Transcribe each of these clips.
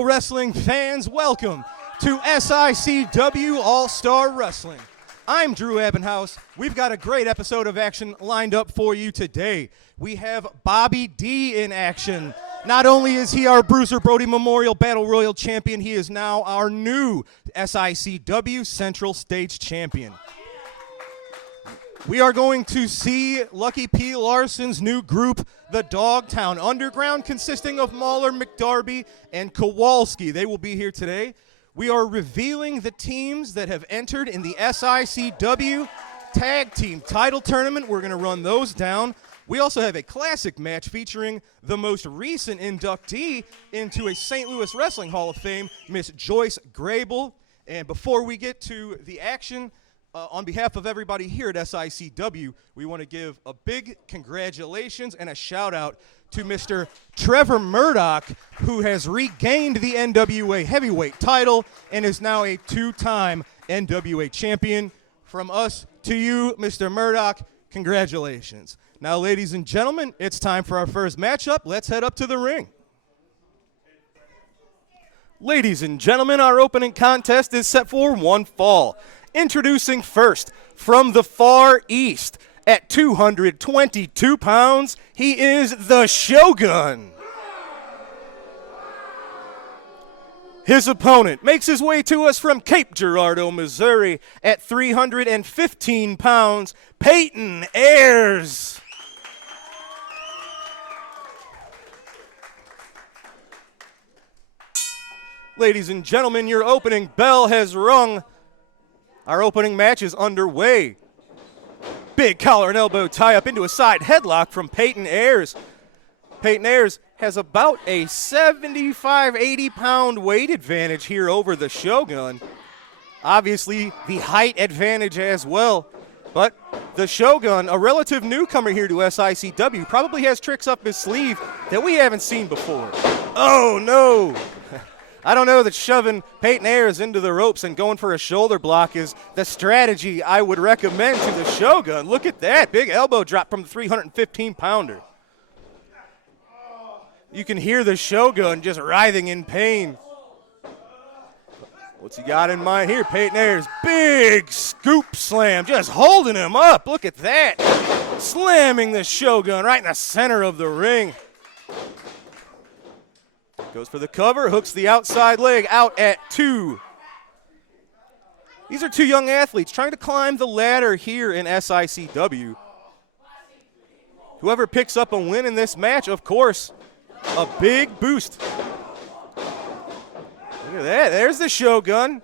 Hello, wrestling fans. Welcome to SICW All-Star Wrestling. I'm Drew Abbenhouse. We've got a great episode of action lined up for you today. We have Bobby D in action. Not only is he our Bruiser Brody Memorial Battle Royal champion, he is now our new SICW Central Stage champion. We are going to see Lucky P. Larson's new group, the Dogtown Underground, consisting of Mahler, McDarby, and Kowalski. They will be here today. We are revealing the teams that have entered in the SICW Tag Team Title Tournament. We're going to run those down. We also have a classic match featuring the most recent inductee into a St. Louis Wrestling Hall of Fame, Miss Joyce Grable. And before we get to the action, on behalf of everybody here at SICW, we want to give a big congratulations and a shout out to Mr. Trevor Murdoch, who has regained the NWA heavyweight title and is now a two-time NWA champion. From us to you, Mr. Murdoch, congratulations. Now, ladies and gentlemen, it's time for our first matchup. Let's head up to the ring. Ladies and gentlemen, our opening contest is set for one fall. Introducing first, from the far east, at 222 pounds, he is the Shogun. His opponent makes his way to us from Cape Girardeau, Missouri, at 315 pounds, Peyton Ayers. Ladies and gentlemen, your opening bell has rung. Our opening match is underway. Big collar and elbow tie up into a side headlock from Peyton Ayers. Peyton Ayers has about a 75, 80-pound weight advantage here over the Shogun. Obviously, the height advantage as well. But the Shogun, a relative newcomer here to SICW, probably has tricks up his sleeve that we haven't seen before. Oh, no. I don't know that shoving Peyton Ayers into the ropes and going for a shoulder block is the strategy I would recommend to the Shogun. Look at that. Big elbow drop from the 315-pounder. You can hear the Shogun just writhing in pain. What's he got in mind here? Peyton Ayers, big scoop slam, just holding him up. Look at that. Slamming the Shogun right in the center of the ring. Goes for the cover, hooks the outside leg out at 2. These are two young athletes trying to climb the ladder here in SICW. Whoever picks up a win in this match, of course, a big boost. Look at that. There's the Shogun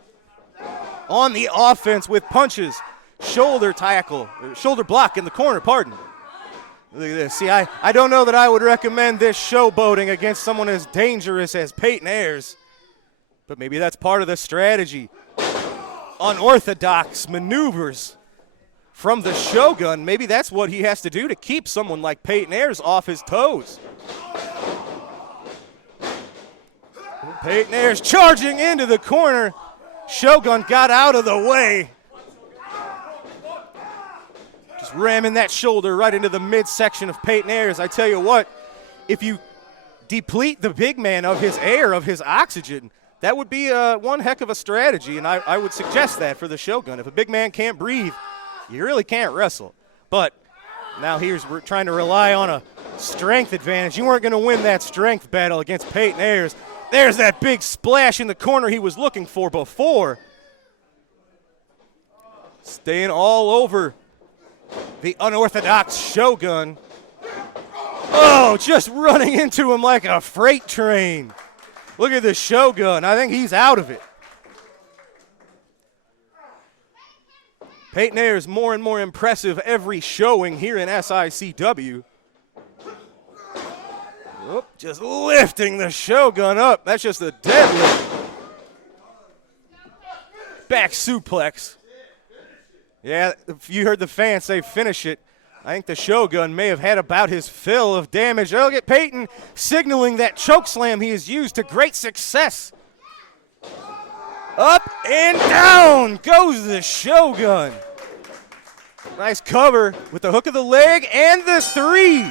on the offense with punches. Shoulder tackle, shoulder block in the corner, pardon. Look at this. See, I don't know that I would recommend this showboating against someone as dangerous as Peyton Ayers. But maybe that's part of the strategy. Unorthodox maneuvers from the Shogun. Maybe that's what he has to do to keep someone like Peyton Ayers off his toes. Peyton Ayers charging into the corner. Shogun got out of the way. Ramming that shoulder right into the midsection of Peyton Ayers. I tell you what, if you deplete the big man of his air, of his oxygen, that would be one heck of a strategy, and I would suggest that for the Shogun. If a big man can't breathe, you really can't wrestle. But now we're trying to rely on a strength advantage. You weren't going to win that strength battle against Peyton Ayers. There's that big splash in the corner he was looking for before. Staying all over the unorthodox Shogun. Oh, just running into him like a freight train. Look at the Shogun. I think he's out of it. Peyton Ayers more and more impressive every showing here in SICW. Oh, just lifting the Shogun up. That's just a deadlift. Back suplex. Yeah, if you heard the fans say finish it, I think the Shogun may have had about his fill of damage. Look at Peyton signaling that choke slam he has used to great success. Up and down goes the Shogun. Nice cover with the hook of the leg and the 3.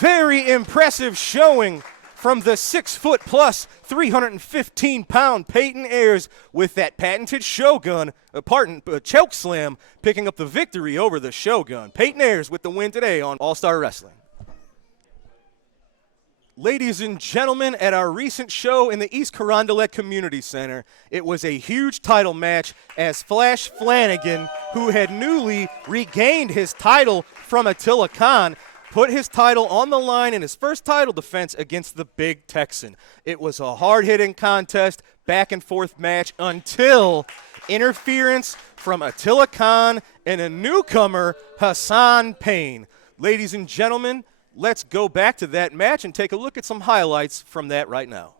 Very impressive showing from the 6'+", 315-pound Peyton Ayers with that patented choke slam, picking up the victory over the Shogun. Peyton Ayers with the win today on All-Star Wrestling. Ladies and gentlemen, at our recent show in the East Carondelet Community Center, it was a huge title match as Flash Flanagan, who had newly regained his title from Attila Khan, put his title on the line in his first title defense against the Big Texan. It was a hard-hitting contest, back-and-forth match until interference from Attila Khan and a newcomer, Hassan Payne. Ladies and gentlemen, let's go back to that match and take a look at some highlights from that right now.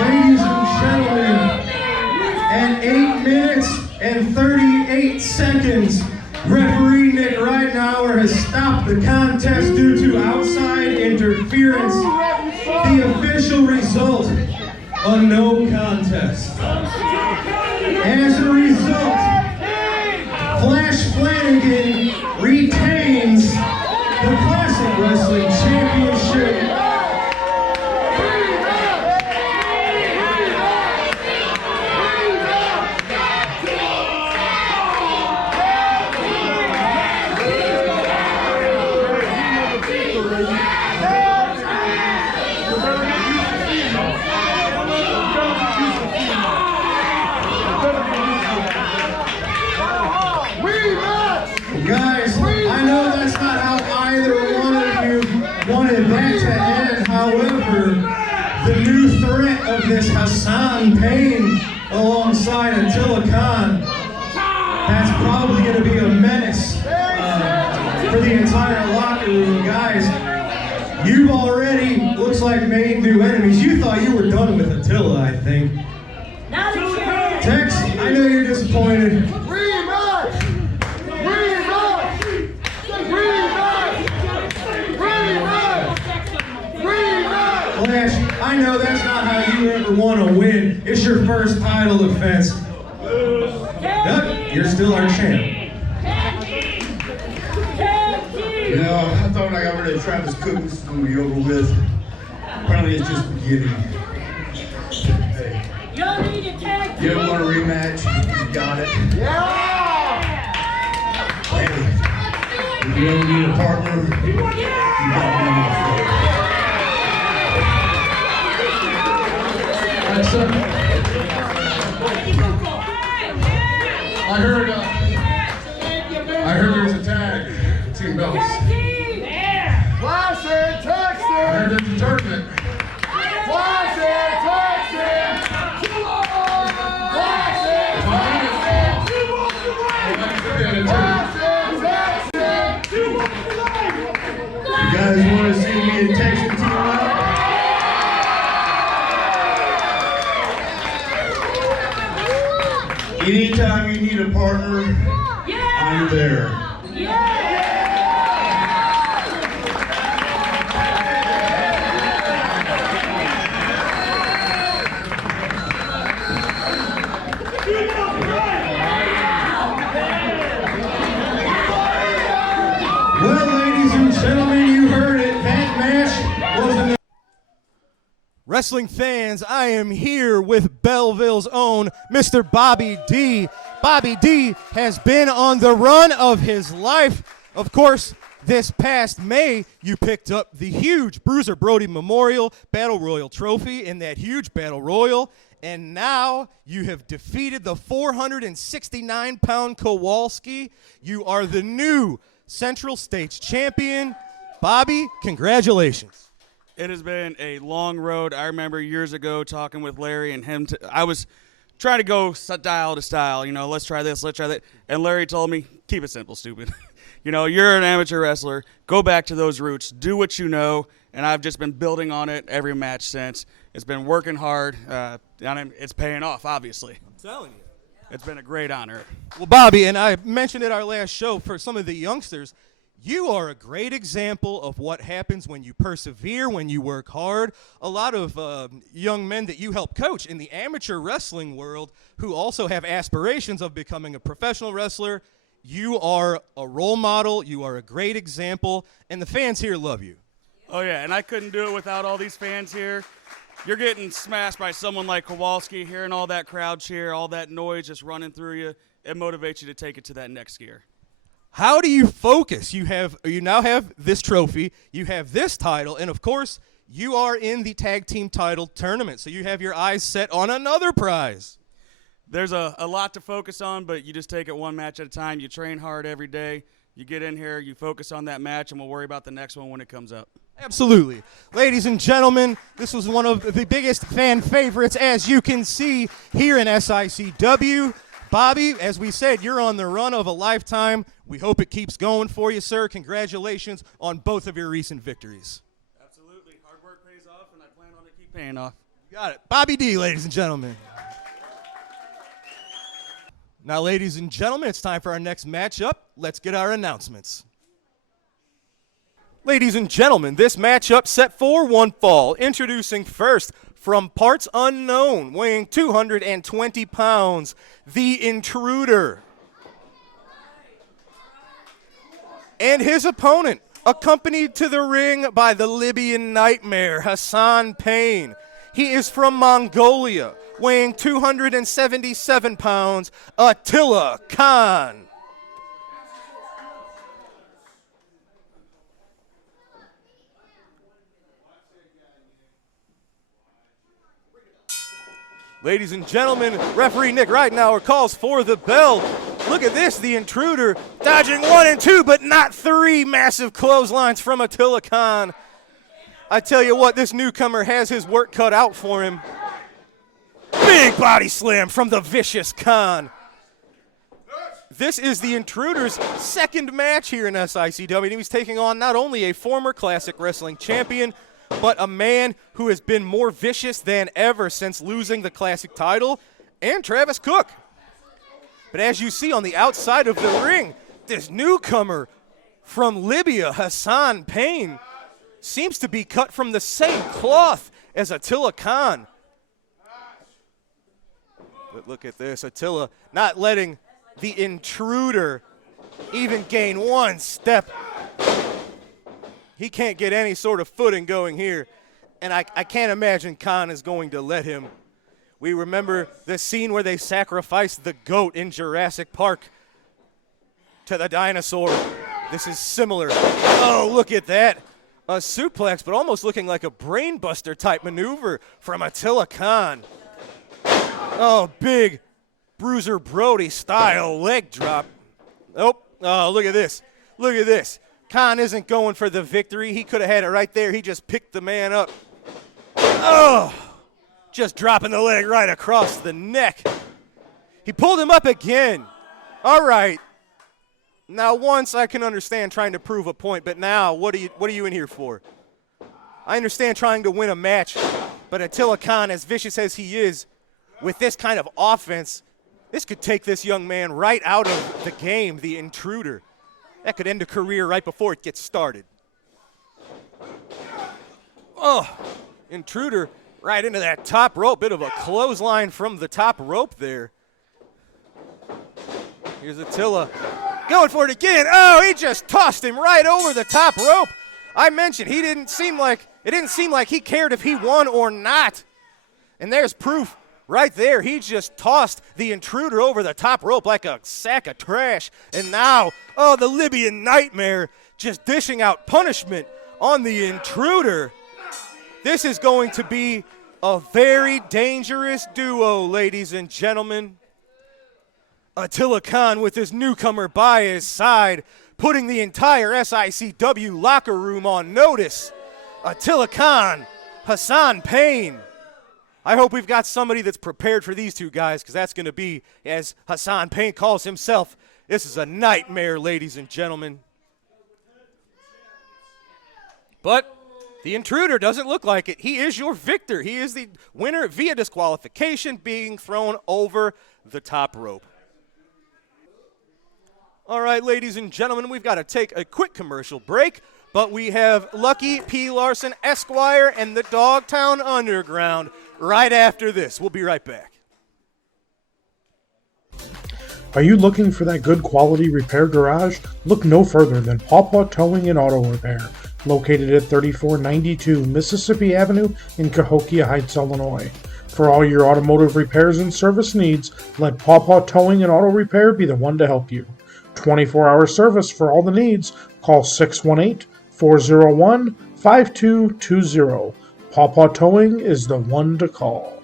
Ladies and gentlemen, at 8 minutes and 38 seconds, referee Nick Ridenauer has stopped the contest due to outside interference. The official result, a no contest. As a result, Flash Flanagan retains the Classic Wrestling Championship. Guys, I know that's not how either one of you wanted that to end. However, the new threat of this Hassan Payne alongside Attila Khan, that's probably going to be a menace for the entire locker room. Guys, you've already, looks like, made new enemies. You thought you were done with Attila, I think. Tex, I know you're disappointed. Flash, I know that's not how you ever want to win. It's your first title defense. Yep, you're still our champ. You know, I thought when I got rid of Travis Cook, this was going to be over with. Apparently it's just beginning. Hey, you ever want a rematch? You got it. Yeah! Hey, if you ever need a partner, you got me. I heard there's a tag. Team belts. Flash and Texas! I heard there's a tournament. Flash and Texas! Flash and Texas! You guys want to see me and Texas team up? Anytime you need a partner, I'm there. Well, ladies and gentlemen, you heard it. That match was an Wrestling fans, I am here with Belleville's own Mr. Bobby D. Bobby D has been on the run of his life. Of course, this past May, you picked up the huge Bruiser Brody Memorial Battle Royal Trophy in that huge Battle Royal. And now you have defeated the 469-pound Kowalski. You are the new Central States champion. Bobby, congratulations. It has been a long road. I remember years ago talking with Larry and him. I was trying to go style to style. You know, let's try this, let's try that. And Larry told me, keep it simple, stupid. You know, you're an amateur wrestler. Go back to those roots. Do what you know. And I've just been building on it every match since. It's been working hard. And it's paying off, obviously. I'm telling you. It's been a great honor. Well, Bobby, and I mentioned at our last show for some of the youngsters, you are a great example of what happens when you persevere, when you work hard. A lot of young men that you help coach in the amateur wrestling world who also have aspirations of becoming a professional wrestler, you are a role model, you are a great example, and the fans here love you. Oh, yeah, and I couldn't do it without all these fans here. You're getting smashed by someone like Kowalski, hearing all that crowd cheer, all that noise just running through you. It motivates you to take it to that next gear. How do you focus? You now have this trophy, you have this title, and of course, you are in the tag team title tournament, so you have your eyes set on another prize. There's a lot to focus on, but you just take it one match at a time. You train hard every day. You get in here, you focus on that match, and we'll worry about the next one when it comes up. Absolutely. Ladies and gentlemen, this was one of the biggest fan favorites, as you can see here in SICW. Bobby, as we said, you're on the run of a lifetime. We hope it keeps going for you, sir. Congratulations on both of your recent victories. Absolutely. Hard work pays off, and I plan on it to keep paying off. You got it. Bobby D, ladies and gentlemen. Now, ladies and gentlemen, it's time for our next matchup. Let's get our announcements. Ladies and gentlemen, this matchup set for one fall. Introducing first, from parts unknown, weighing 220 pounds, the Intruder. And his opponent, accompanied to the ring by the Libyan Nightmare, Hassan Payne. He is from Mongolia, weighing 277 pounds, Attila Khan. Ladies and gentlemen, referee Nick Reitenauer calls for the bell. Look at this, the Intruder dodging 1 and 2, but not 3 massive clotheslines from Attila Khan. I tell you what, this newcomer has his work cut out for him. Big body slam from the vicious Khan. This is the Intruder's second match here in SICW, and he's taking on not only a former Classic Wrestling champion, but a man who has been more vicious than ever since losing the Classic title, and Travis Cook. But as you see on the outside of the ring, this newcomer from Libya, Hassan Payne, seems to be cut from the same cloth as Attila Khan. But look at this, Attila not letting the Intruder even gain one step. He can't get any sort of footing going here, and I can't imagine Khan is going to let him. We remember the scene where they sacrificed the goat in Jurassic Park to the dinosaur. This is similar. Oh, look at that. A suplex, but almost looking like a brainbuster type maneuver from Attila Khan. Oh, big Bruiser Brody style leg drop. Oh, look at this. Look at this. Khan isn't going for the victory. He could have had it right there. He just picked the man up. Oh, just dropping the leg right across the neck. He pulled him up again. All right. Now, once I can understand trying to prove a point, but now what are you in here for? I understand trying to win a match, but Attila Khan, as vicious as he is, with this kind of offense, This could take this young man right out of the game, the Intruder. That could end a career right before it gets started. Oh, Intruder right into that top rope. Bit of a clothesline from the top rope there. Here's Attila going for it again. Oh, he just tossed him right over the top rope. I mentioned it didn't seem like he cared if he won or not. And there's proof right there. He just tossed the Intruder over the top rope like a sack of trash. And now, the Libyan Nightmare just dishing out punishment on the Intruder. This is going to be a very dangerous duo, ladies and gentlemen. Attila Khan with his newcomer by his side, putting the entire SICW locker room on notice. Attila Khan, Hassan Payne. I hope we've got somebody that's prepared for these two guys, because that's going to be, as Hassan Payne calls himself, this is a nightmare, ladies and gentlemen. But the Intruder doesn't look like it. He is your victor. He is the winner via disqualification, being thrown over the top rope. All right, ladies and gentlemen, we've got to take a quick commercial break, but we have Lucky P. Larson, Esquire, and the Dogtown Underground right after this. We'll be right back. Are you looking for that good quality repair garage? Look no further than Pawpaw Towing and Auto Repair, located at 3492 Mississippi Avenue in Cahokia Heights, Illinois. For all your automotive repairs and service needs, let Pawpaw Towing and Auto Repair be the one to help you. 24-hour service for all the needs. Call 618-401-5220. Pawpaw Towing is the one to call.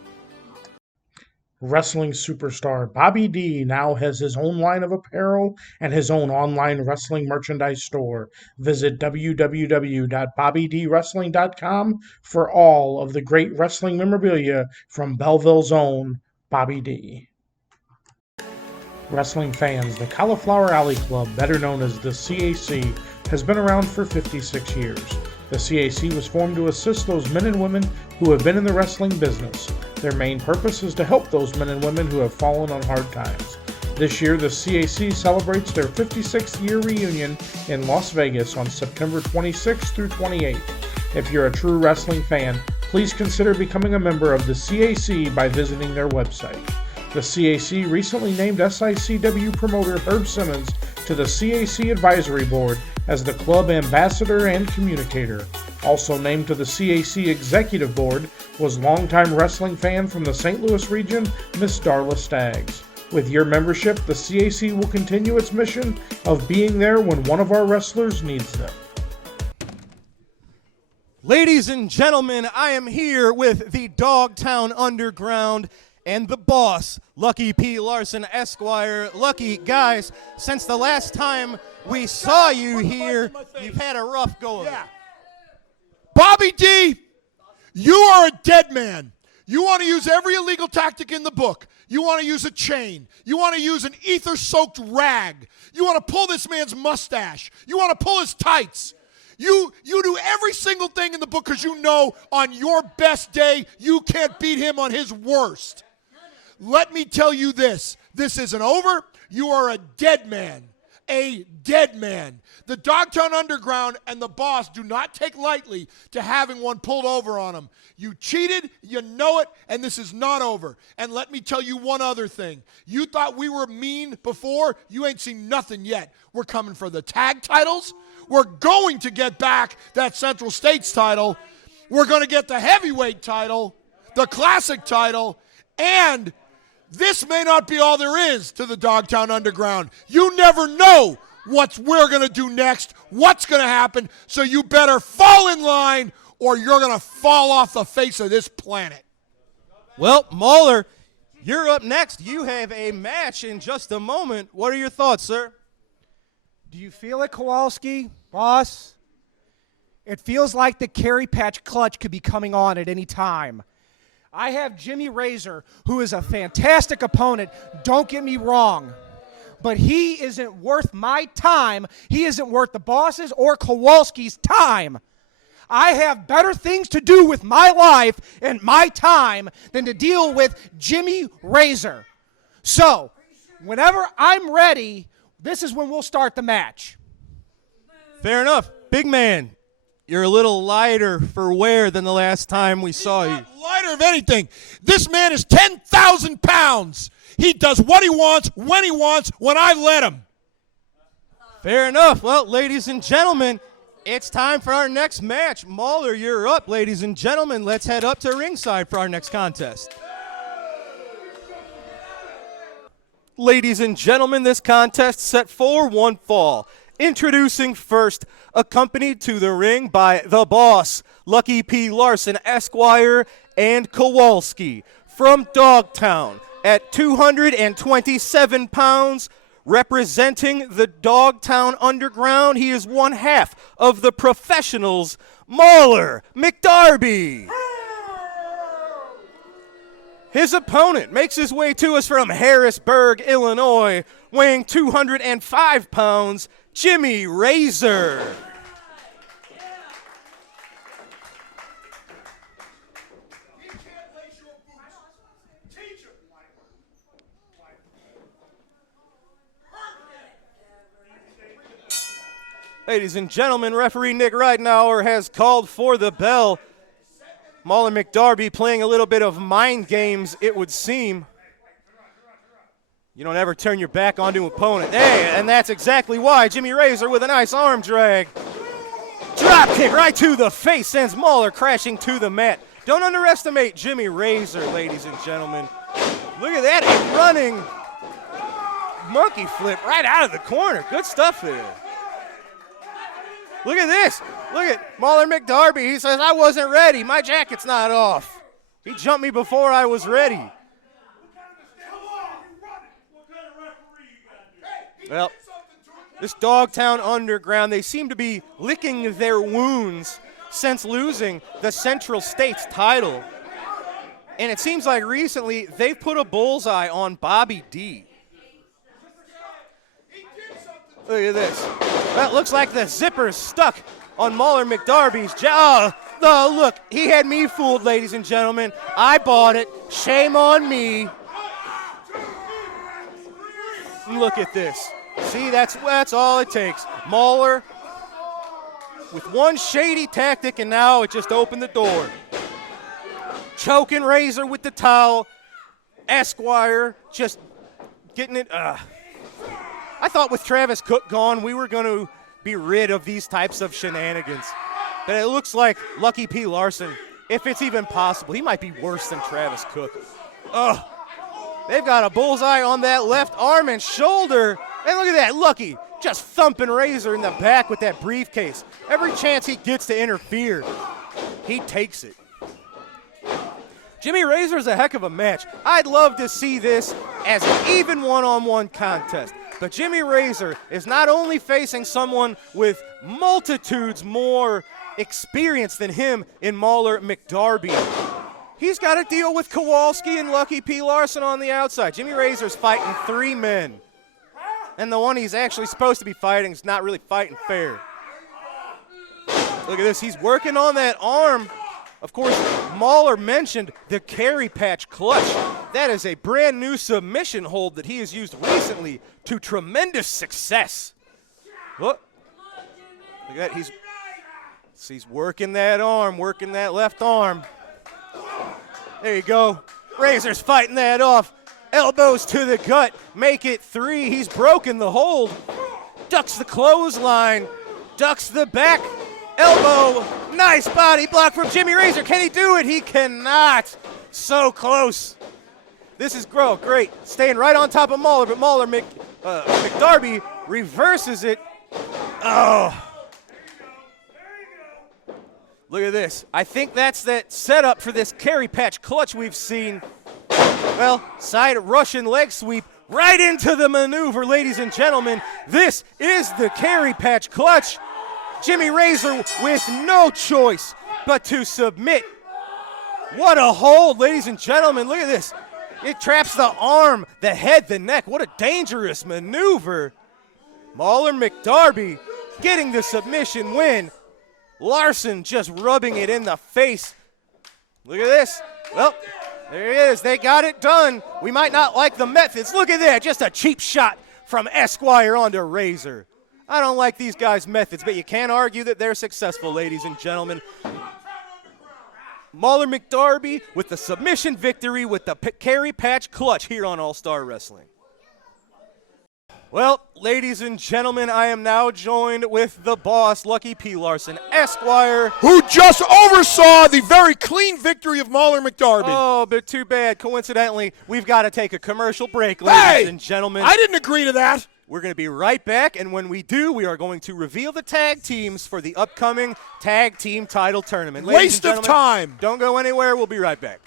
Wrestling superstar Bobby D now has his own line of apparel and his own online wrestling merchandise store. Visit www.bobbydwrestling.com for all of the great wrestling memorabilia from Belleville's own Bobby D. Wrestling fans, the Cauliflower Alley Club, better known as the CAC, has been around for 56 years. The CAC was formed to assist those men and women who have been in the wrestling business. Their main purpose is to help those men and women who have fallen on hard times. This year, the CAC celebrates their 56th year reunion in Las Vegas on September 26th through 28th. If you're a true wrestling fan, please consider becoming a member of the CAC by visiting their website. The CAC recently named SICW promoter Herb Simmons to the CAC Advisory Board as the club ambassador and communicator. Also named to the CAC Executive Board was longtime wrestling fan from the St. Louis region, Miss Darla Staggs. With your membership, the CAC will continue its mission of being there when one of our wrestlers needs them. Ladies and gentlemen, I am here with the Dogtown Underground and the boss, Lucky P. Larson, Esquire. Lucky, guys, since the last time we saw you here, you've had a rough go of it. Bobby D, you are a dead man. You want to use every illegal tactic in the book. You want to use a chain. You want to use an ether-soaked rag. You want to pull this man's mustache. You want to pull his tights. You do every single thing in the book because you know on your best day you can't beat him on his worst. Let me tell you this. This isn't over. You are a dead man. A dead man. The Dogtown Underground and the boss do not take lightly to having one pulled over on them. You cheated, you know it, and this is not over. And let me tell you one other thing. You thought we were mean before? You ain't seen nothing yet. We're coming for the tag titles. We're going to get back that Central States title. We're going to get the heavyweight title, the classic title, and this may not be all there is to the Dogtown Underground. You never know what we're going to do next, what's going to happen, so you better fall in line or you're going to fall off the face of this planet. Well, Mahler, you're up next. You have a match in just a moment. What are your thoughts, sir? Do you feel it, Kowalski, boss? It feels like the Carry Patch clutch could be coming on at any time. I have Jimmy Razor, who is a fantastic opponent, don't get me wrong. But he isn't worth my time. He isn't worth the boss's or Kowalski's time. I have better things to do with my life and my time than to deal with Jimmy Razor. So, Whenever I'm ready, this is when we'll start the match. Fair enough. Big man, you're a little lighter for wear than the last time we saw you. Not lighter of anything. This man is 10,000 pounds. He does what he wants, when I let him. Fair enough. Well, ladies and gentlemen, it's time for our next match. Mauler, you're up, ladies and gentlemen. Let's head up to ringside for our next contest. Ladies and gentlemen, this contest set for one fall. Introducing first, accompanied to the ring by the boss, Lucky P. Larson, Esquire, and Kowalski. From Dogtown, at 227 pounds, representing the Dogtown Underground, he is one half of the Professionals, Mauler McDarby. His opponent makes his way to us from Harrisburg, Illinois, weighing 205 pounds, Jimmy Razor. Ladies and gentlemen, referee Nick Ridenauer has called for the bell. Mauler McDarby playing a little bit of mind games, it would seem. You don't ever turn your back onto an opponent. Hey, and that's exactly why. Jimmy Razor with a nice arm drag. Drop kick right to the face sends Mauler crashing to the mat. Don't underestimate Jimmy Razor, ladies and gentlemen. Look at that, a running monkey flip right out of the corner. Good stuff there. Look at this. Look at Mauler McDarby. He says, I wasn't ready. My jacket's not off. He jumped me before I was ready. Well, this Dogtown Underground, they seem to be licking their wounds since losing the Central States title. And it seems like recently they've put a bullseye on Bobby D. Look at this. Well, it looks like the zipper's stuck on Mauler McDarby's jaw. Oh, look, he had me fooled, ladies and gentlemen. I bought it. Shame on me. Look at this. See, that's all it takes. Mauler with one shady tactic, and now it just opened the door. Choking Razor with the towel. Esquire just getting it. I thought with Travis Cook gone, we were going to be rid of these types of shenanigans. But it looks like Lucky P. Larson, if it's even possible, he might be worse than Travis Cook. They've got a bullseye on that left arm and shoulder. And look at that, Lucky just thumping Razor in the back with that briefcase. Every chance he gets to interfere, he takes it. Jimmy Razor's a heck of a match. I'd love to see this as an even one-on-one contest. But Jimmy Razor is not only facing someone with multitudes more experience than him in Mauler McDarby. He's got to deal with Kowalski and Lucky P. Larson on the outside. Jimmy Razor's fighting three men. And the one he's actually supposed to be fighting is not really fighting fair. Look at this. He's working on that arm. Of course, Mauler mentioned the carry patch clutch. That is a brand new submission hold that he has used recently to tremendous success. Look at that. He's working that arm, working that left arm. There you go. Razor's fighting that off. Elbows to the gut. Make it three. He's broken the hold. Ducks the clothesline. Ducks the back. Elbow. Nice body block from Jimmy Razor. Can he do it? He cannot. So close. This is great. Staying right on top of Mauler, but Mauler McDarby reverses it. Oh. Look at this. I think that's that setup for this carry patch clutch we've seen. Well, side Russian leg sweep right into the maneuver, ladies and gentlemen. This is the carry patch clutch. Jimmy Razor with no choice but to submit. What a hold, ladies and gentlemen. Look at this. It traps the arm, the head, the neck. What a dangerous maneuver. Mauler McDarby getting the submission win. Larson just rubbing it in the face. Look at this. Well, There he is. They got it done. We might not like the methods. Look at that. Just a cheap shot from Esquire onto Razor. I don't like these guys' methods, but you can't argue that they're successful, ladies and gentlemen. Mauler McDarby with the submission victory with the Carry Patch Clutch here on All-Star Wrestling. Well, ladies and gentlemen, I am now joined with the boss, Lucky P. Larson, Esquire. Who just oversaw the very clean victory of Mauler McDarby. Oh, but too bad. Coincidentally, we've got to take a commercial break, ladies and gentlemen. I didn't agree to that. We're going to be right back, and when we do, we are going to reveal the tag teams for the upcoming tag team title tournament. Waste of time. Don't go anywhere. We'll be right back.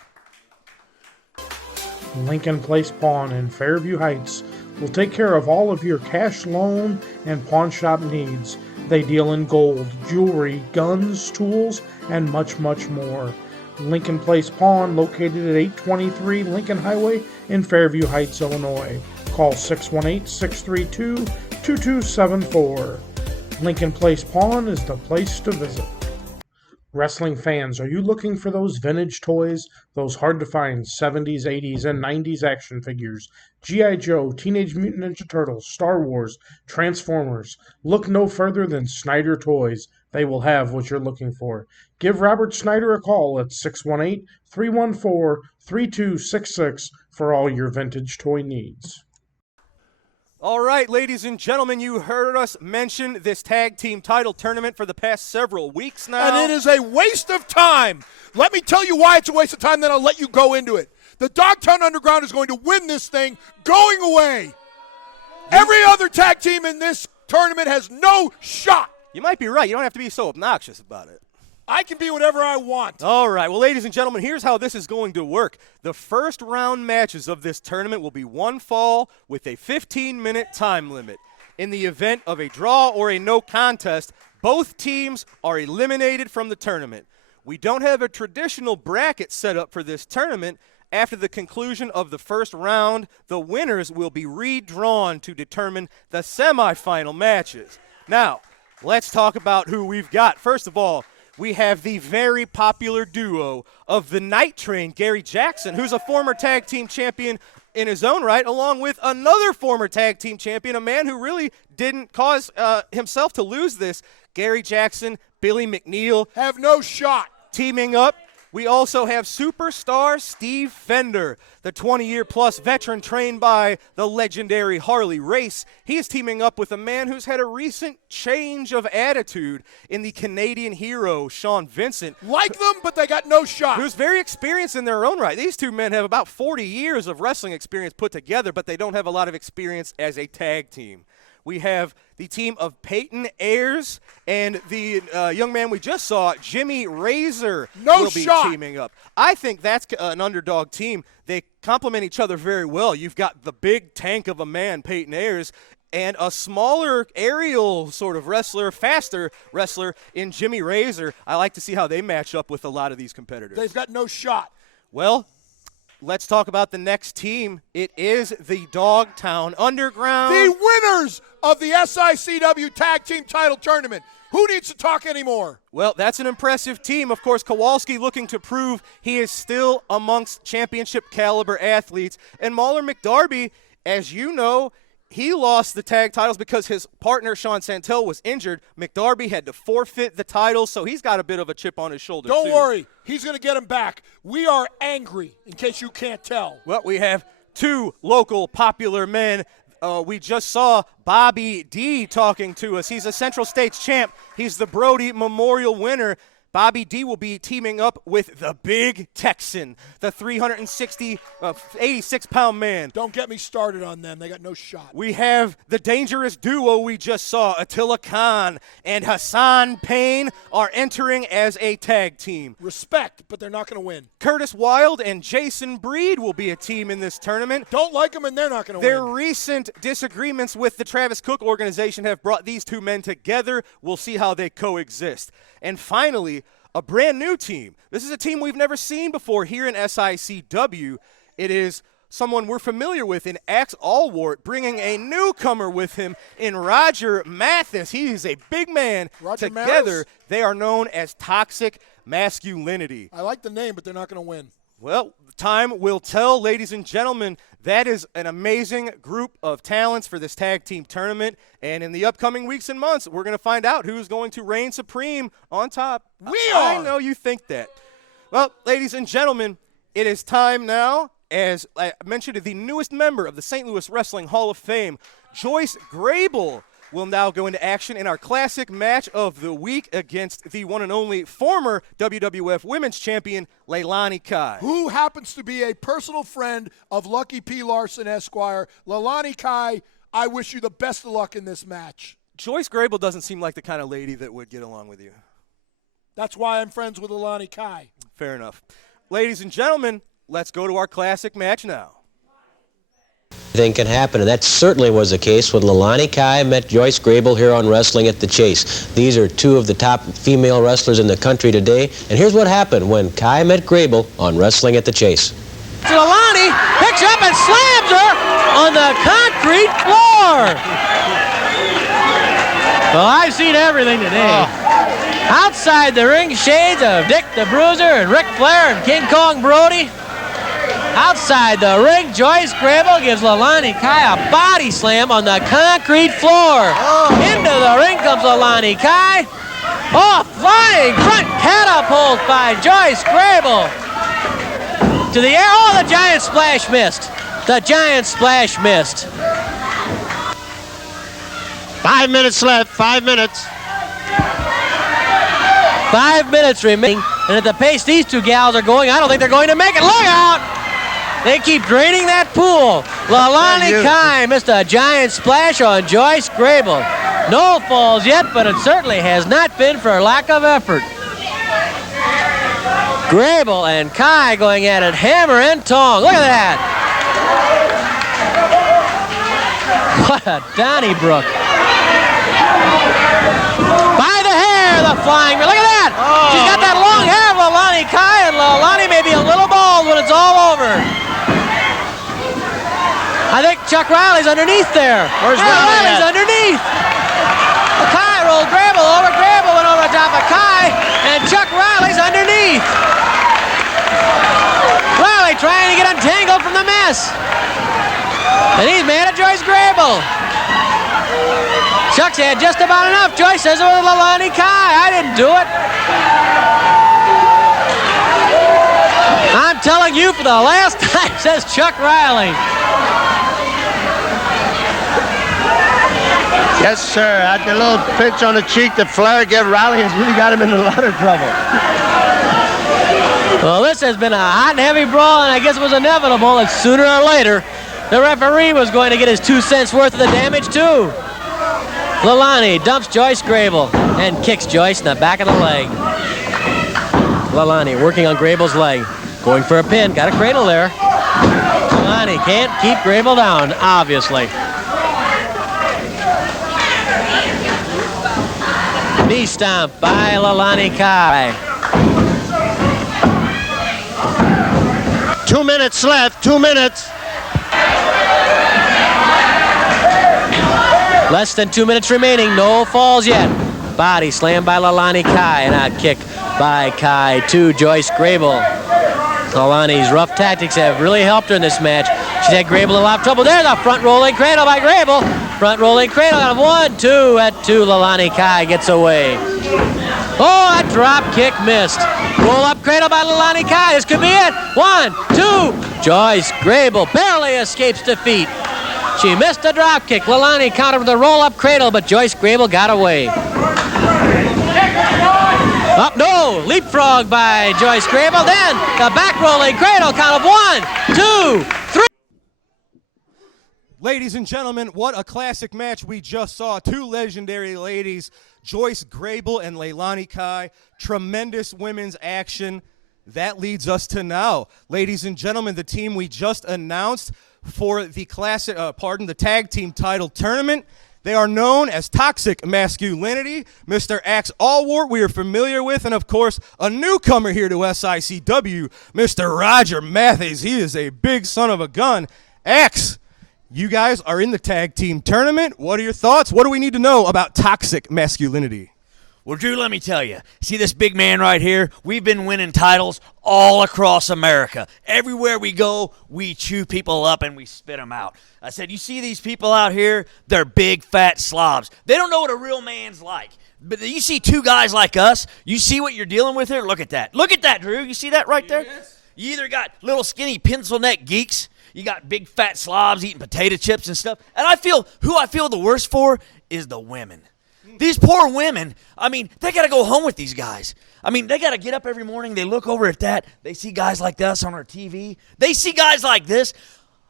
Lincoln Place Pawn in Fairview Heights will take care of all of your cash loan and pawn shop needs. They deal in gold, jewelry, guns, tools, and much, much more. Lincoln Place Pawn, located at 823 Lincoln Highway in Fairview Heights, Illinois. Call 618-632-2274. Lincoln Place Pawn is the place to visit. Wrestling fans, are you looking for those vintage toys, those hard-to-find 70s, 80s, and 90s action figures? G.I. Joe, Teenage Mutant Ninja Turtles, Star Wars, Transformers. Look no further than Snyder Toys. They will have what you're looking for. Give Robert Snyder a call at 618-314-3266 for all your vintage toy needs. All right, ladies and gentlemen, you heard us mention this tag team title tournament for the past several weeks now. And it is a waste of time. Let me tell you why it's a waste of time, then I'll let you go into it. The Dogtown Underground is going to win this thing going away. Every other tag team in this tournament has no shot. You might be right. You don't have to be so obnoxious about it. I can be whatever I want. All right. Well, ladies and gentlemen, here's how this is going to work. The first round matches of this tournament will be one fall with a 15-minute time limit. In the event of a draw or a no contest, both teams are eliminated from the tournament. We don't have a traditional bracket set up for this tournament. After the conclusion of the first round, the winners will be redrawn to determine the semifinal matches. Now, let's talk about who we've got. First of all, we have the very popular duo of the Night Train, Gary Jackson, who's a former tag team champion in his own right, along with another former tag team champion, a man who really didn't cause himself to lose this, Gary Jackson, Billy McNeil. Have no shot. Teaming up, we also have superstar Steve Fender, the 20-year-plus veteran trained by the legendary Harley Race. He is teaming up with a man who's had a recent change of attitude in the Canadian hero, Sean Vincent. Like them, but they got no shot. Who's very experienced in their own right. These two men have about 40 years of wrestling experience put together, but they don't have a lot of experience as a tag team. We have the team of Peyton Ayers and the young man we just saw, Jimmy Razor, will be teaming up. I think that's an underdog team. They complement each other very well. You've got the big tank of a man, Peyton Ayers, and a smaller aerial sort of wrestler, faster wrestler in Jimmy Razor. I like to see how they match up with a lot of these competitors. They've got no shot. Well, let's talk about the next team. It is the Dogtown Underground. The winners of the SICW Tag Team Title Tournament. Who needs to talk anymore? Well, that's an impressive team. Of course, Kowalski looking to prove he is still amongst championship caliber athletes. And Mauler McDarby, as you know, he lost the tag titles because his partner, Sean Santel, was injured. McDarby had to forfeit the titles, so he's got a bit of a chip on his shoulder, Don't worry. He's going to get him back. We are angry, in case you can't tell. Well, we have two local popular men. We just saw Bobby D talking to us. He's a Central States champ. He's the Brody Memorial winner. Bobby D will be teaming up with the Big Texan, the 86-pound man. Don't get me started on them. They got no shot. We have the dangerous duo we just saw. Attila Khan and Hassan Payne are entering as a tag team. Respect, but they're not going to win. Curtis Wilde and Jason Breed will be a team in this tournament. Don't like them, and they're not going to win. Their recent disagreements with the Travis Cook organization have brought these two men together. We'll see how they coexist. And finally, a brand new team. This is a team we've never seen before here in SICW. It is someone we're familiar with in Axe Allwart, bringing a newcomer with him in Roger Mathis. He is a big man. Roger Together, Mathis? they are known as Toxic Masculinity. I like the name, but they're not going to win. Well, time will tell, ladies and gentlemen. That is an amazing group of talents for this tag team tournament. And in the upcoming weeks and months, we're going to find out who's going to reign supreme on top. I know you think that. Well, ladies and gentlemen, it is time now, as I mentioned, the newest member of the St. Louis Wrestling Hall of Fame, Joyce Grable, will now go into action in our classic match of the week against the one and only former WWF Women's Champion, Leilani Kai. Who happens to be a personal friend of Lucky P. Larson, Esquire. Leilani Kai, I wish you the best of luck in this match. Joyce Grable doesn't seem like the kind of lady that would get along with you. That's why I'm friends with Leilani Kai. Fair enough. Ladies and gentlemen, let's go to our classic match now. Anything can happen, and that certainly was the case when Leilani Kai met Joyce Grable here on Wrestling at the Chase. These are two of the top female wrestlers in the country today, and here's what happened when Kai met Grable on Wrestling at the Chase. Leilani picks her up and slams her on the concrete floor. Well, I've seen everything today. Outside the ring, shades of Dick the Bruiser and Ric Flair and King Kong Brody. Outside the ring, Joyce Grable gives Leilani Kai a body slam on the concrete floor. Into the ring comes Leilani Kai. Flying front catapult by Joyce Grable. To the air. Oh, the giant splash missed. The giant splash missed. 5 minutes left, 5 minutes. 5 minutes remaining, and at the pace these two gals are going, I don't think they're going to make it. Look out! They keep draining that pool. Leilani Kai missed a giant splash on Joyce Grable. No falls yet, but it certainly has not been for lack of effort. Grable and Kai going at it hammer and tong. Look at that. What a Donnybrook. By the hair, the flying. Look at that. She's got that long hair of Leilani Kai, and Leilani may be a little bald when it's all over. I think Chuck Riley's underneath there. Where's Riley's underneath? Kai rolled Grable over. Grable went over the top of Kai, and Chuck Riley's underneath. Riley trying to get untangled from the mess. And he's mad at Joyce Grable. Chuck's had just about enough. Joyce says it was Leilani Kai. I didn't do it. I'm telling you for the last time, says Chuck Riley. Yes, sir. At the little pinch on the cheek that Flair gave Riley has really got him in a lot of trouble. Well, this has been a hot and heavy brawl, and I guess it was inevitable that sooner or later the referee was going to get his 2 cents worth of the damage, too. Leilani dumps Joyce Grable and kicks Joyce in the back of the leg. Leilani working on Grable's leg. Going for a pin. Got a cradle there. Leilani can't keep Grable down, obviously. Knee stomp by Leilani Kai. 2 minutes left, 2 minutes. Less than 2 minutes remaining, no falls yet. Body slam by Leilani Kai, and a kick by Kai to Joyce Grable. Leilani's rough tactics have really helped her in this match. She's had Grable in a lot of trouble. There's a front rolling cradle by Grable. Front rolling cradle out of 1, 2 at 2. Leilani Kai gets away. Oh, a drop kick missed. Roll up cradle by Leilani Kai. This could be it. 1, 2. Joyce Grable barely escapes defeat. She missed a drop kick. Leilani countered with a roll-up cradle, but Joyce Grable got away. Up, no, leapfrog by Joyce Grable. Then the back rolling cradle count of 1, 2, 3. Ladies and gentlemen, what a classic match we just saw. Two legendary ladies, Joyce Grable and Leilani Kai. Tremendous women's action. That leads us to now. Ladies and gentlemen, the team we just announced for the the tag team title tournament. They are known as Toxic Masculinity. Mr. Axe Allwart, we are familiar with, and of course, a newcomer here to SICW, Mr. Roger Matthews. He is a big son of a gun. Axe, you guys are in the tag team tournament. What are your thoughts? What do we need to know about Toxic Masculinity? Well, Drew, let me tell you. See this big man right here? We've been winning titles all across America. Everywhere we go, we chew people up and we spit them out. I said, you see these people out here? They're big, fat slobs. They don't know what a real man's like. But you see two guys like us, you see what you're dealing with here? Look at that. Look at that, Drew. You see that right there? Yes. You either got little skinny pencil neck geeks, you got big fat slobs eating potato chips and stuff. And I feel the worst for is the women. These poor women, I mean, they got to go home with these guys. I mean, they got to get up every morning. They look over at that. They see guys like us on our TV. They see guys like this.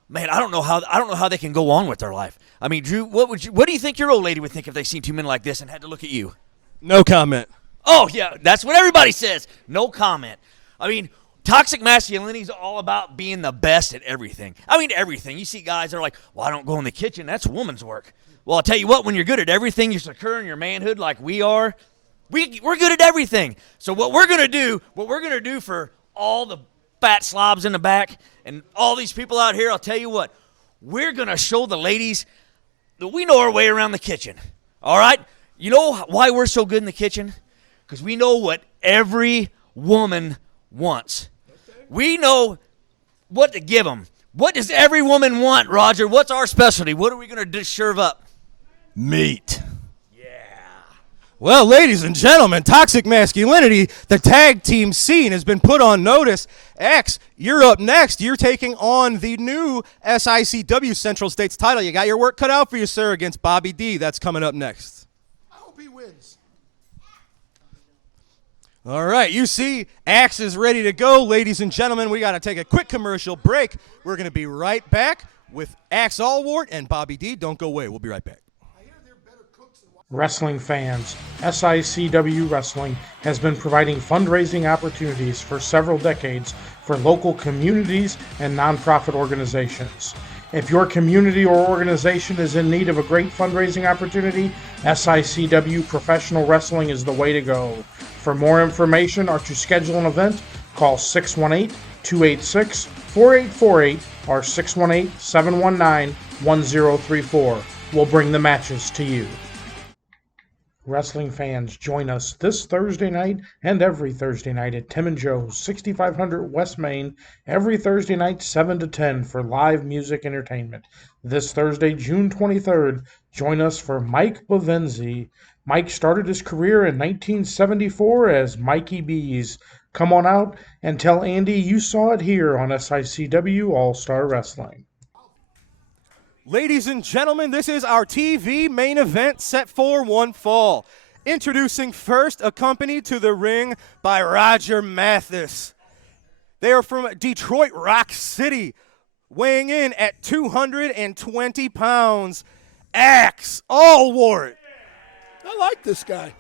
Man, I don't know how they can go on with their life. I mean, Drew, what do you think your old lady would think if they seen two men like this and had to look at you? No comment. Oh, yeah, that's what everybody says. No comment. I mean, toxic masculinity is all about being the best at everything. I mean, everything. You see guys that are like, well, I don't go in the kitchen. That's woman's work. Well, I'll tell you what, when you're good at everything, you're secure in your manhood like we are, we're good at everything. So what we're going to do for all the fat slobs in the back and all these people out here, I'll tell you what, we're going to show the ladies that we know our way around the kitchen. All right? You know why we're so good in the kitchen? Because we know what every woman wants. We know what to give them. What does every woman want, Roger? What's our specialty? What are we going to serve up? Meat. Yeah. Well, ladies and gentlemen, toxic masculinity, the tag team scene has been put on notice. X, you're up next. You're taking on the new SICW Central States title. You got your work cut out for you, sir, against Bobby D. That's coming up next. I hope he wins. All right, you see, Axe is ready to go. Ladies and gentlemen, we got to take a quick commercial break. We're going to be right back with Axe Allwart and Bobby D. Don't go away. We'll be right back. Wrestling fans, SICW Wrestling has been providing fundraising opportunities for several decades for local communities and nonprofit organizations. If your community or organization is in need of a great fundraising opportunity, SICW Professional Wrestling is the way to go. For more information or to schedule an event, call 618-286-4848 or 618-719-1034. We'll bring the matches to you. Wrestling fans, join us this Thursday night and every Thursday night at Tim and Joe's, 6500 West Main, every Thursday night 7 to 10 for live music entertainment. This Thursday, June 23rd, join us for Mike Bavenzi. Mike started his career in 1974 as Mikey B's. Come on out and tell Andy you saw it here on SICW All-Star Wrestling. Ladies and gentlemen, this is our TV main event set for one fall. Introducing first, accompanied to the ring by Roger Mathis. They are from Detroit Rock City, weighing in at 220 pounds. Axe Allwart. I like this guy.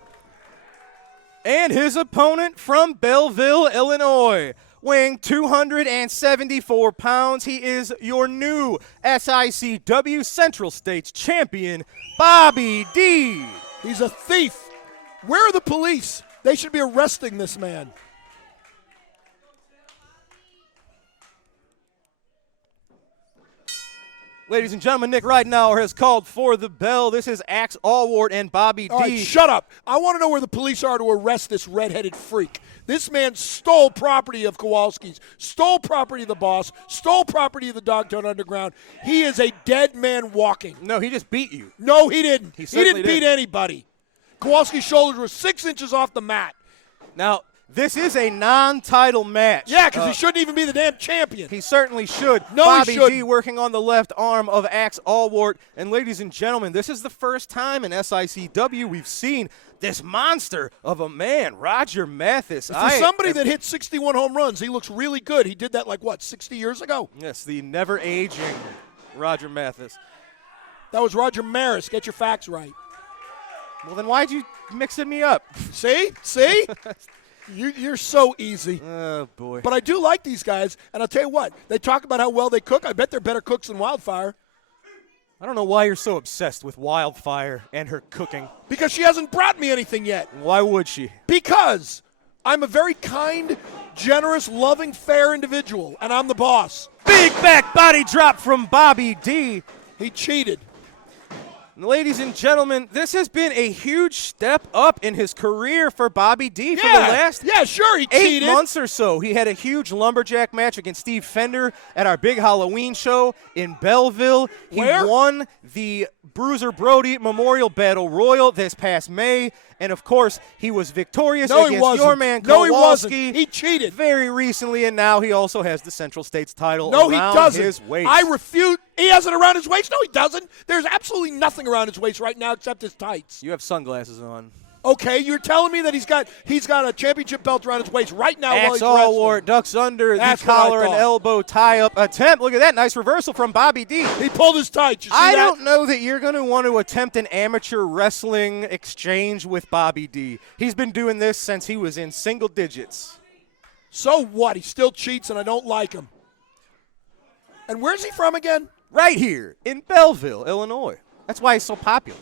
And his opponent from Belleville, Illinois, weighing 274 pounds, he is your new SICW Central States champion, Bobby D. He's a thief. Where are the police? They should be arresting this man. Ladies and gentlemen, Nick Ridenour has called for the bell. This is Axe Allwart and Bobby D. All right, shut up. I want to know where the police are to arrest this redheaded freak. This man stole property of Kowalski's, stole property of the boss, stole property of the Dogtown Underground. He is a dead man walking. No, he just beat you. No, he didn't. He didn't beat anybody. Kowalski's shoulders were 6 inches off the mat. Now, this is a non-title match. Yeah, because he shouldn't even be the damn champion. He certainly should. No, Bobby he shouldn't. D working on the left arm of Axe Allwart. And ladies and gentlemen, this is the first time in SICW we've seen this monster of a man, Roger Mathis. For somebody that hit 61 home runs, he looks really good. He did that 60 years ago? Yes, the never-aging Roger Mathis. That was Roger Maris. Get your facts right. Well, then why'd you mixing me up? See? You're so easy. Oh, boy. But I do like these guys, and I'll tell you what. They talk about how well they cook. I bet they're better cooks than Wildfire. I don't know why you're so obsessed with Wildfire and her cooking. Because she hasn't brought me anything yet. Why would she? Because I'm a very kind, generous, loving, fair individual, and I'm the boss. Big back body drop from Bobby D. He cheated. Ladies and gentlemen, this has been a huge step up in his career for Bobby D for the last sure, he 8 cheated. months or so. He had a huge lumberjack match against Steve Fender at our big Halloween show in Belleville. He won the Bruiser Brody Memorial Battle Royal this past May. And, of course, he was victorious against your man Kowalski. No, he wasn't. He cheated. Very recently, and now he also has the Central States title No, around he doesn't. his waist. I refute. He has it around his waist. No, he doesn't. There's absolutely nothing around his waist right now except his tights. You have sunglasses on. Okay, you're telling me that he's got a championship belt around his waist right now while he's All wrestling. wore ducks under That's the what I collar and thought. elbow tie-up attempt. Look at that nice reversal from Bobby D. He pulled his tights. You see I that? don't know that you're going to want to attempt an amateur wrestling exchange with Bobby D. He's been doing this since he was in single digits. So what? He still cheats, and I don't like him. And where's he from again? Right here in Belleville, Illinois. That's why he's so popular.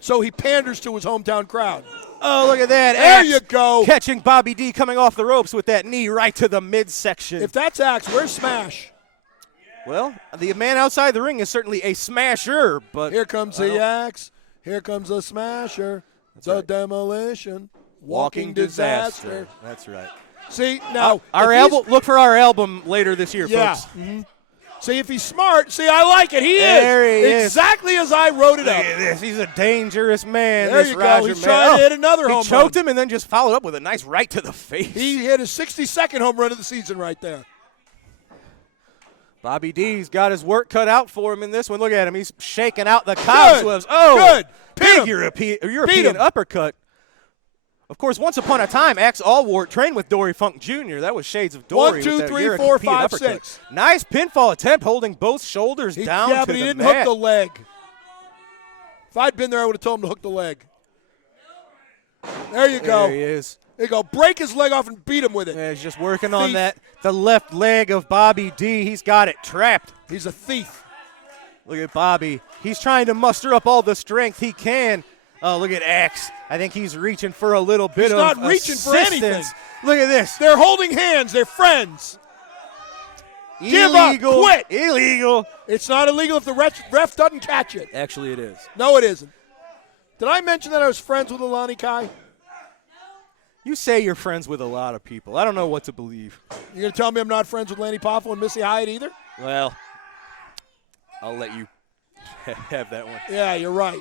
So he panders to his hometown crowd. Oh, look at that. There Axe you go. Catching Bobby D coming off the ropes with that knee right to the midsection. If that's Axe, where's Smash? Well, the man outside the ring is certainly a smasher, but Here comes the Axe. Here comes the Smasher. The Demolition. Walking disaster. That's right. See, now. Our if he's- album. Look for our album later this year, Yeah. folks. See, if he's smart, I like it. He There is. he is. Exactly as I wrote it Look up. at this. He's a dangerous man. There this you go. Roger He's man. trying to hit another he home choked run. him and then just followed up with a nice right to the face. He hit his 62nd home run of the season right there. Bobby D's got his work cut out for him in this one. Look at him. He's shaking out the cobwebs. Oh, Good. Pin big him. European him. uppercut. Of course, once upon a time, Axe Allwart trained with Dory Funk Jr. That was shades of Dory. 1, 2, with that 3, European 4, 5, uppercut. 6. Nice pinfall attempt, holding both shoulders down Yeah, to but he the didn't mat. hook the leg. If I'd been there, I would have told him to hook the leg. There you go. There he is. There you go. Break his leg off and beat him with it. Yeah, he's just working on Thief. the left leg of Bobby D. He's got it trapped. He's a thief. Look at Bobby. He's trying to muster up all the strength he can. Oh, look at Axe. I think he's reaching for a little bit He's of not reaching for anything. assistance. Look at this. They're holding hands. They're friends. Give up. Illegal. Quit. Illegal. It's not illegal if the ref doesn't catch it. Actually, it is. No, it isn't. Did I mention that I was friends with Alani Kai? You say you're friends with a lot of people. I don't know what to believe. You going to tell me I'm not friends with Lanny Poffo and Missy Hyatt either? Well, I'll let you have that one. Yeah, you're right.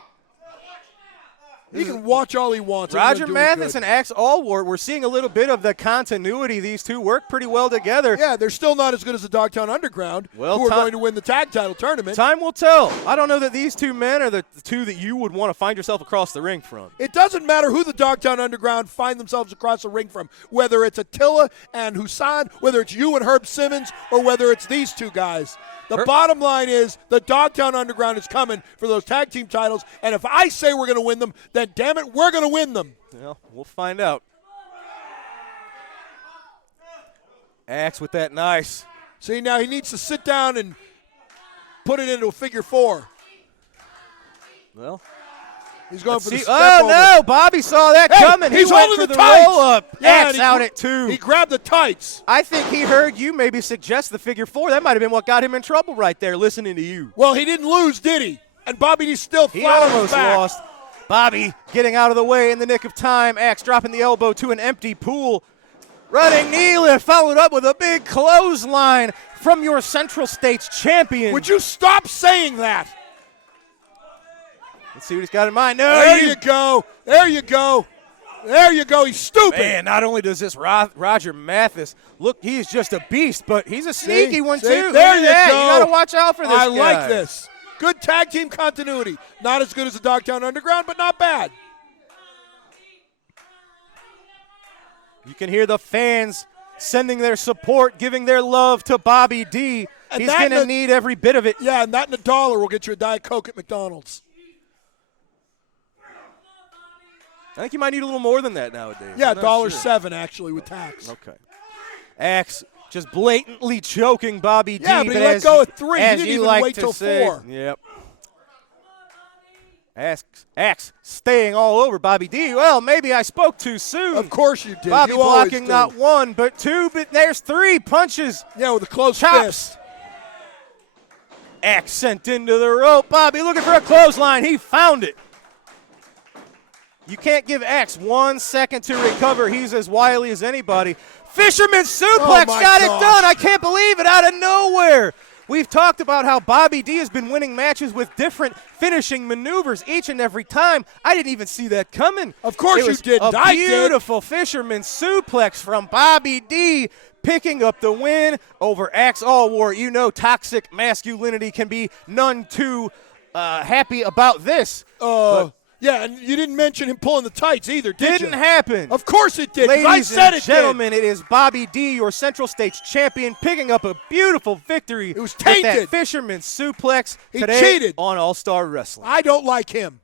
He can watch all he wants. Roger Mathis and Axe Allwart, we're seeing a little bit of the continuity. These two work pretty well together. Yeah, they're still not as good as the Dogtown Underground, Well, who are going to win the tag title tournament. Time will tell. I don't know that these two men are the two that you would want to find yourself across the ring from. It doesn't matter who the Dogtown Underground find themselves across the ring from, whether it's Attila and Husan, whether it's you and Herb Simmons, or whether it's these two guys. The bottom line is the Dogtown Underground is coming for those tag team titles, and if I say we're going to win them, then damn it, we're going to win them. Well, we'll find out. Axe with that nice. See, now he needs to sit down and put it into a figure four. Well, he's going for the step oh, over. no, Bobby saw that coming. He's he went holding for the the tights. roll-up. Yeah, Axe and he out at 2. He grabbed the tights. I think he heard you maybe suggest the figure 4. That might have been what got him in trouble right there, listening to you. Well, he didn't lose, did he? And Bobby D's still He flat on his almost back. lost. Bobby getting out of the way in the nick of time. Axe dropping the elbow to an empty pool. Running knee lift, followed up with a big clothesline from your Central States champion. Would you stop saying that? Let's see what he's got in mind. No, There you go. There you go. There you go. He's stupid. Man, not only does this Roger Mathis look, he's just a beast, but he's a sneaky one See? too. There Look at you that. go. You got to watch out for this I guy. like this. Good tag team continuity. Not as good as the Dogtown Underground, but not bad. You can hear the fans sending their support, giving their love to Bobby D. And He's that going to need every bit of it. Yeah, and that and $1 will get you a Diet Coke at McDonald's. I think you might need a little more than that nowadays. Yeah, I'm not sure. $1.07 actually with tax. Okay. Axe just blatantly choking Bobby D. Yeah, but he let go at 3. He as didn't you even like wait to till say, 4. Yep. Axe staying all over Bobby D. Well, maybe I spoke too soon. Of course you did. Bobby You always blocking do. not 1, but 2, but there's 3 punches. Yeah, with a close Chops. fist. Axe sent into the rope. Bobby looking for a clothesline. He found it. You can't give Axe 1 second to recover. He's as wily as anybody. Fisherman suplex got it done. I can't believe it out of nowhere. We've talked about how Bobby D has been winning matches with different finishing maneuvers each and every time. I didn't even see that coming. Of course you didn't. A beautiful fisherman suplex from Bobby D, picking up the win over Axe Allwart. You know toxic masculinity can be none too happy about this. Yeah, and you didn't mention him pulling the tights either, did you? Didn't happen. Of course it did. Ladies I said and gentlemen, it is Bobby D, your Central States champion, picking up a beautiful victory. It was with tainted. that fisherman suplex He today cheated. on All-Star Wrestling. I don't like him.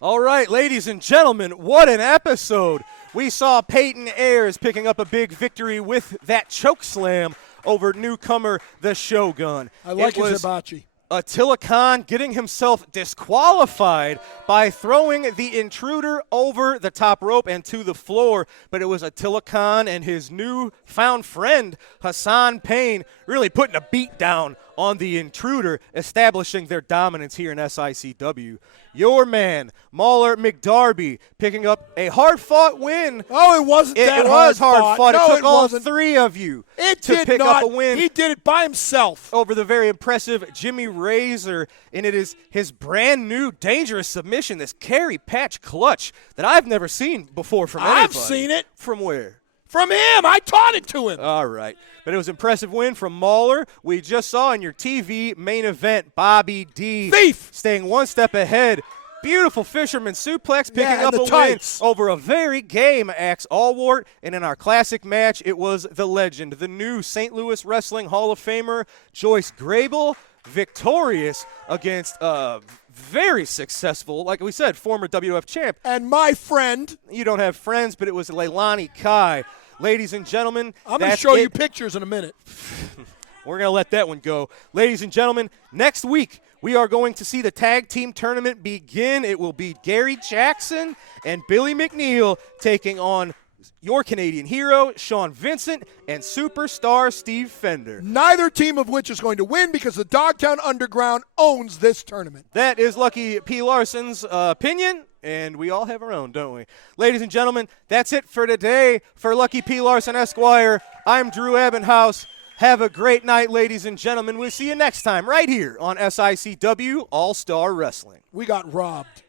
All right, ladies and gentlemen, what an episode. We saw Peyton Ayers picking up a big victory with that choke slam over newcomer the Shogun. I like It his was hibachi. Attila Khan getting himself disqualified by throwing the intruder over the top rope and to the floor. But it was Attila Khan and his newfound friend, Hassan Payne, really putting a beat down on the intruder, establishing their dominance here in SICW. Your man, Mauler McDarby, picking up a hard-fought win. Oh, it wasn't that It was hard-fought. hard-fought. No, it took it all wasn't. 3 of you It to did pick not. up a win. He did it by himself. Over the very impressive Jimmy Razor, and it is his brand new dangerous submission, this carry patch clutch that I've never seen before from anybody. I've seen it. From where? From him. I taught it to him. All right. But it was an impressive win from Mauler. We just saw in your TV main event, Bobby D. Thief. Staying 1 step ahead. Beautiful fisherman suplex, picking Yeah, up and a the tights. win over a very game Axe Allwart. And in our classic match, it was the legend, the new St. Louis Wrestling Hall of Famer, Joyce Grable, victorious against very successful, like we said, former WF champ. And my friend. You don't have friends, but it was Leilani Kai. Ladies and gentlemen, I'm going to that's show it. you pictures in a minute. We're going to let that one go. Ladies and gentlemen, next week we are going to see the tag team tournament begin. It will be Gary Jackson and Billy McNeil taking on your Canadian hero, Sean Vincent, and superstar Steve Fender. Neither team of which is going to win because the Dogtown Underground owns this tournament. That is Lucky P. Larson's opinion, and we all have our own, don't we? Ladies and gentlemen, that's it for today. For Lucky P. Larson Esquire, I'm Drew Ebenhouse. Have a great night, ladies and gentlemen. We'll see you next time right here on SICW All-Star Wrestling. We got robbed.